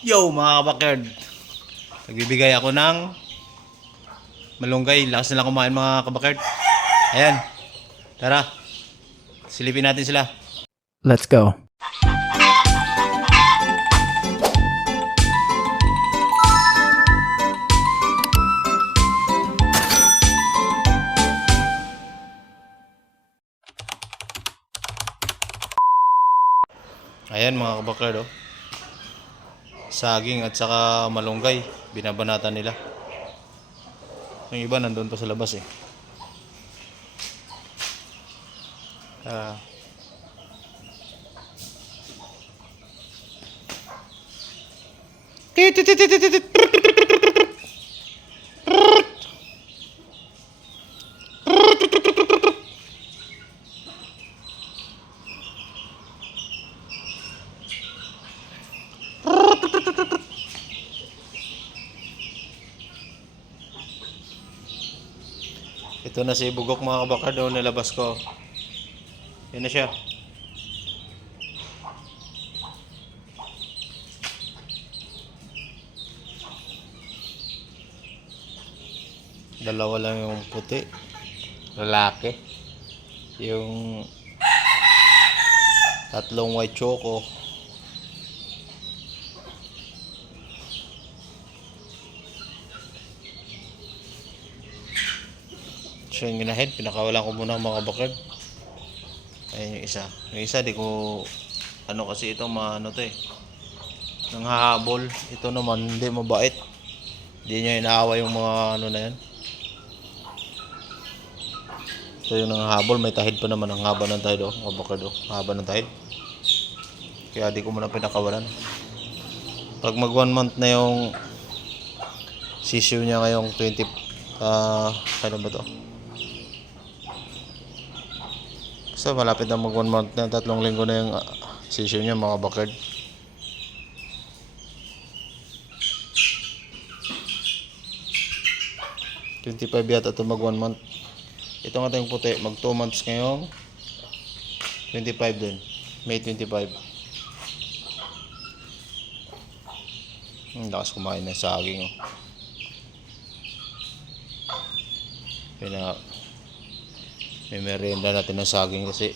Yo mga kabakerd, nagbibigay ako ng malunggay. Lakas nila kumain mga kabakerd. Ayan, tara, silipin natin sila. Let's go. Ayan mga kabakerd, oh. Saging at saka malunggay, binabanatan nila. Yung iba nandun pa sa labas eh. Ah, ito na si Bugok mga kabakerd, oh, nilabas ko. Yan na siya. Dalawa lang yung puti, lalaki. Yung tatlong white choco. Siya yung ginahead, pinakawalan ko muna mga kabakerd. Ayan yung isa. Yung isa di ko ano kasi ito maano to eh. Nang hahabol. Ito naman hindi mabait. Hindi niya inaawa yung mga ano na yan. Ito yung nanghahabol, may tahid pa naman. Ang haba ng tahid, oh, mga kabakerd, oh. Haba ng tahid. Kaya di ko muna pinakawalan. Pag mag 1 month na yung sisiw niya ngayong 20 ano ba to? So malapit na mag 1 month na, 3 linggo na yung sisiw niya mga kabakerd. $25 yata ito mag 1 month. Ito nga tayong puti, mag 2 months ngayong 25 din. May 25. Ang lakas kumain ng saging, oh. May merienda natin ng saging kasi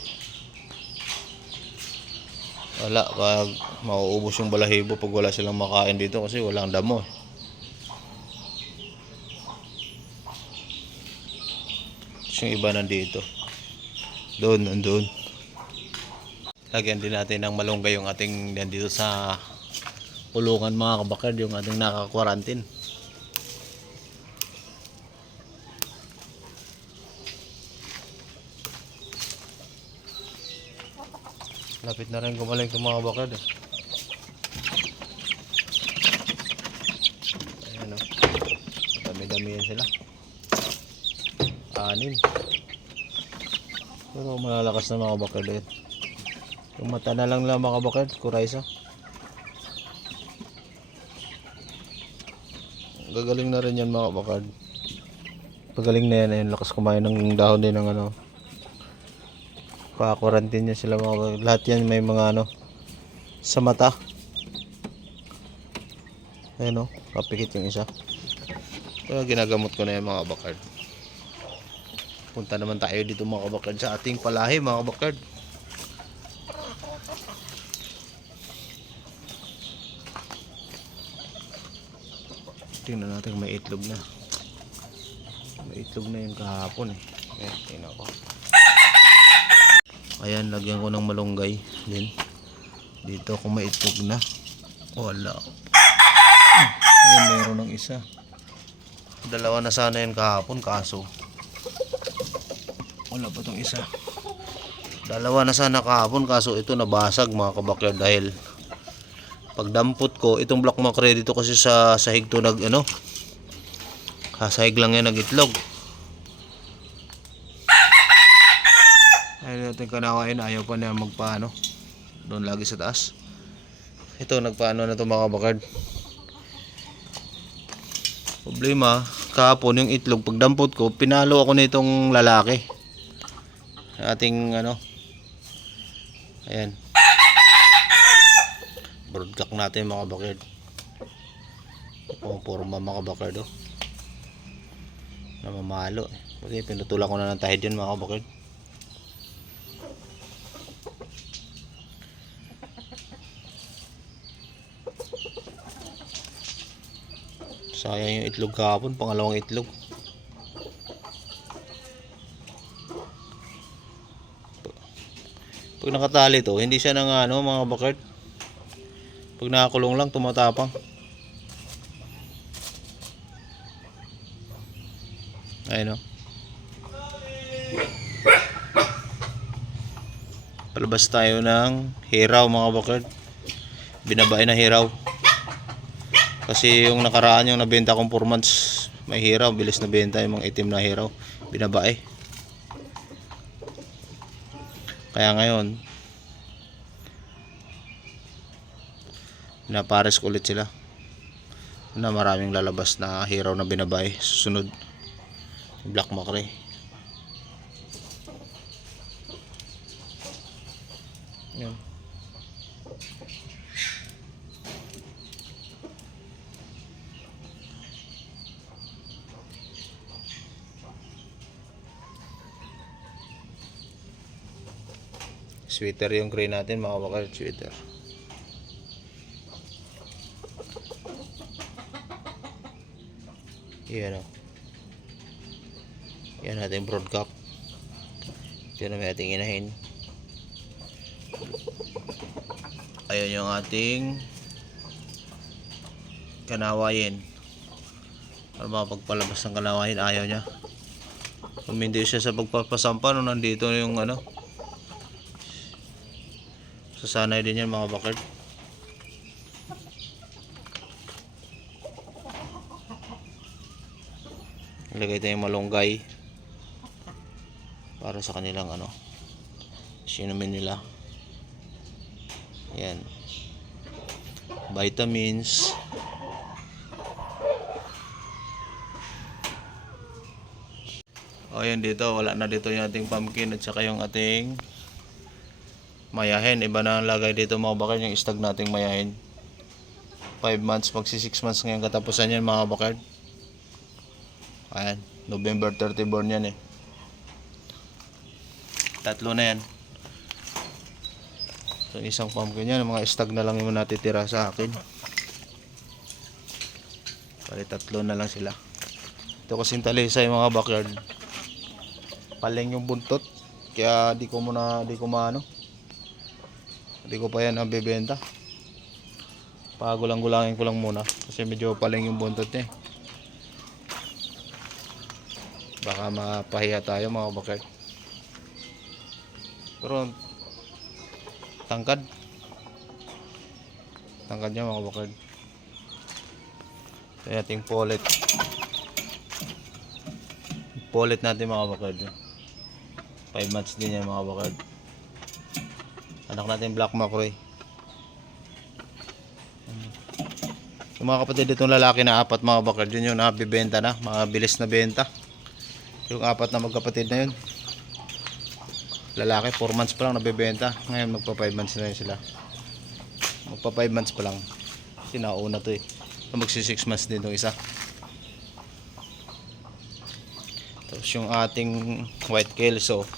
wala, pag mauubos yung balahibo pag wala silang makain dito kasi walang damo eh. Yung iba nandito, doon, nandun. Lagyan din natin ng malunggay yung ating nandito sa kulungan mga kabakerd, yung ating naka-quarantine. Lapit na rin gumaling itong mga kabakerd eh. Ayan, oh. Dami-dami yan sila. 6. Pero malalakas na mga kabakerd eh. Yung mata na lang mga kabakerd, kuraysa. Gagaling na rin yan mga kabakerd. Pagaling na yan, ayun, lakas kumain ng dahon din ng ano. Pa-quarantine niya sila mga kabakerd. Lahat yan may mga ano sa mata. Ayun, oh, kapikit yung isa. Kaya ginagamot ko na yan mga kabakerd. Punta naman tayo dito mga kabakerd sa ating palahi mga kabakerd. Tingnan natin may itlog na. May itlog na yun kahapon eh. Ayan, tingnan ko. Ayan, lagyan ko ng malunggay din. Dito kung may itlog na. Wala. Ayan, mayroon ng isa. Dalawa na sana yun kahapon kaso wala pa tong isa. Dalawa na sana kahapon kaso ito nabasag mga kabakerd dahil pagdampot ko itong black mackerel dito kasi sa sahig to nag ano, sahig lang yan nag-itlog. Ayun natin kanawain, ayaw pa niya magpaano doon lagi sa taas. Ito nagpaano na to mga kabakerd. Problema kahapon yung itlog pagdampot ko pinalo ako nitong lalaki ating ano. Ayan, broadcock natin mga kabakerd. Pumupurma mga kabakard oh. Namamalo eh. Kasi pinutulan ko na ng tahid yun mga kabakard. Sayang yung itlog kahapon, pangalawang itlog. Pag nakatali to, hindi siya nang ano mga kabakard. Pag nakakulong lang, tumatapang. Ayun o. Palabas tayo ng hiraw mga kabakard. Binabae na hiraw. Kasi yung nakaraan yung nabenta kong 4 months, may hiraw, bilis na benta yung mga itim na hiraw. Binabae. Kaya ngayon, napares ko ulit sila. Na maraming lalabas na hiraw na binabae. Susunod, black mackerel. Yan. Sweater yung gray natin mga kabakard, sweater. Yan o. Yan natin broadcap. Ito na may ating inahin. Ayan yung ating kanawayin. Para mapagpalabas ng kanawayin, ayaw niya. Hindi siya sa pagpapasampa nung nandito yung ano. Sasanay din yan mga bakard. Ilagay tayong malunggay para sa kanilang ano, sinumin nila. Yan, vitamins. O yan, dito wala na dito yung ating pumpkin at saka yung ating mayahin. Iba na ang lagay dito mga bakard, yung istag nating mayahin. 5 months, magsi 6 months ngayon katapusan yan mga bakard. Ayan, November 30 born yan eh. Tatlo na yan. So isang pumpkin yan, mga istag na lang yung natitira sa akin. Bali tatlo na lang sila. Ito kasing talisay mga backyard, paleng yung buntot. Kaya di ko pa yan ang bebenta. Pagulang-gulangin ko lang muna kasi medyo paleng yung buntot niya eh. Baka mapahiya tayo mga kabakard. Pero tangkad niya mga kabakard. Ito ating pollet natin mga kabakard. 5 months din yan mga kabakard. Anak natin black mackerel. Yung mga kapatid itong lalaki na 4 mga kabakard, yun yung nabibenta na, mga bilis na benta. Yung 4 na magkapatid na yun, lalaki 4 months pa lang nabibenta. Ngayon magpa 5 months na yun sila. Magpa 5 months pa lang. Kasi nauna to eh. Magsi 6 months din itong isa. Tapos yung ating white kelso,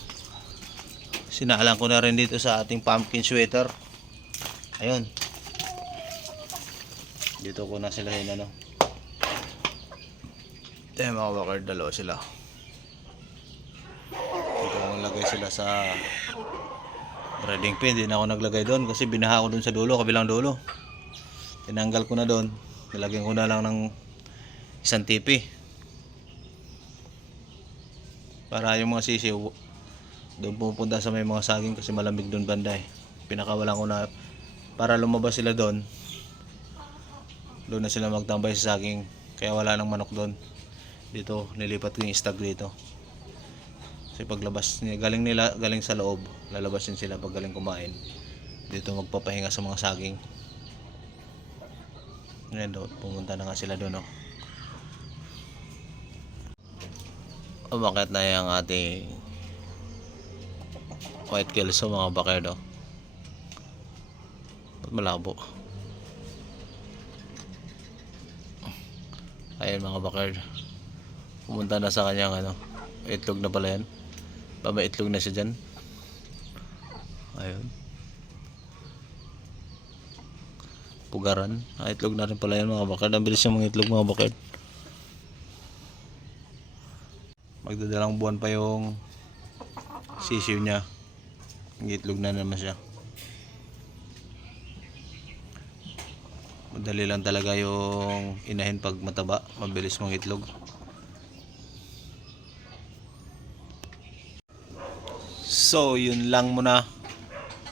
sinaalan ko na rin dito sa ating pumpkin sweater. Ayun, dito ko na sila ano. Ito yung mga bakard, dalawa sila. Naglagay sila sa breeding pen. Hindi na ako naglagay doon kasi binaha ko doon sa dulo, kabilang dulo. Tinanggal ko na doon, nilagyan ko na lang ng isang tipi para yung mga sisiw doon pupunta sa may mga saging kasi malamig doon banda eh. Pinakawalan ko na para lumabas sila doon na sila magtambay sa saging, kaya wala nang manok doon. Dito nilipat ko yung stag dito. Kasi paglabas galing sa loob, lalabasin sila pag galing kumain. Dito magpapahinga sa mga saging. Ngayon doon, pumunta na nga sila doon oh. Umakyat na yung ating white kelso mga bakard oh. Ba't malabo? Ayan mga bakard. Pumunta na sa kanyang itlog na pala yan. May itlog na siya dyan. Ayun. Pugaran. Itlog na rin pala yan mga bakard. Ang bilis yung mga itlog mga bakard. Magdadalang buwan pa yung sisiw niya. Itlog na naman siya. Madali lang talaga yung inahin pag mataba. Mabilis mong itlog. So yun lang muna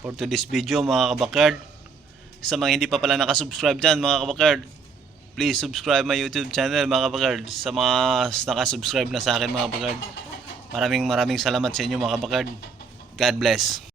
for today's video mga kabakard. Sa mga hindi pa pala nakasubscribe dyan mga kabakard, please subscribe my YouTube channel mga kabakard. Sa mga nakasubscribe na sa akin mga kabakard, maraming salamat sa inyo mga kabakard. God bless.